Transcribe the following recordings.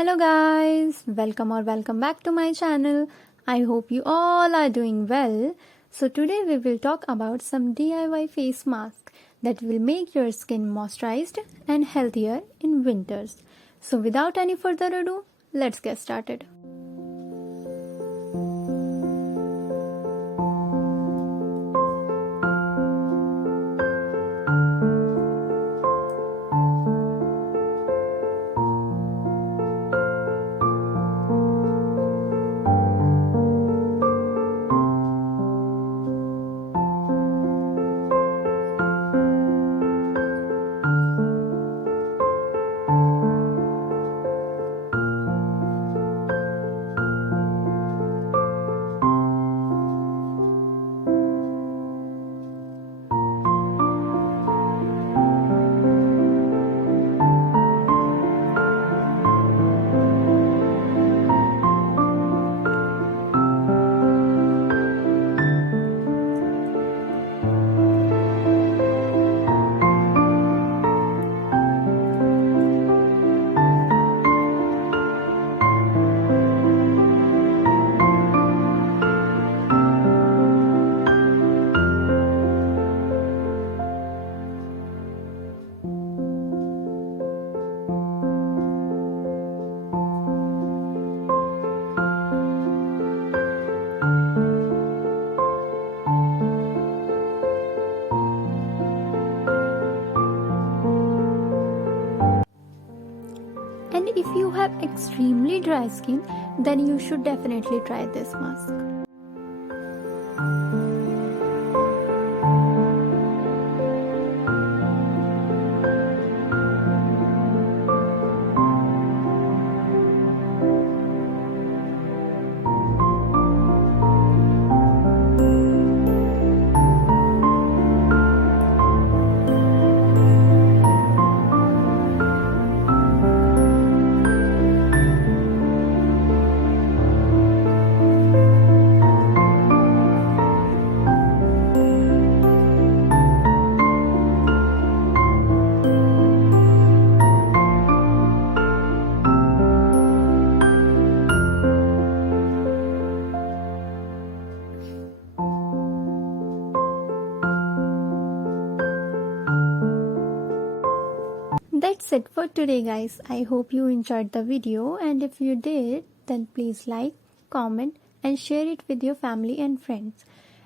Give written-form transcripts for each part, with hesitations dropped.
Hello guys, welcome back to my channel. I hope you all are doing well. So today we will talk about some DIY face mask that will make your skin moisturized and healthier in winters. So without any further ado, let's get started. And if you have extremely dry skin, then you should definitely try this mask. That's it for today guys. I hope you enjoyed the video, and if you did, then please like, comment and share it with your family and friends.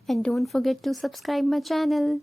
And don't forget to subscribe my channel.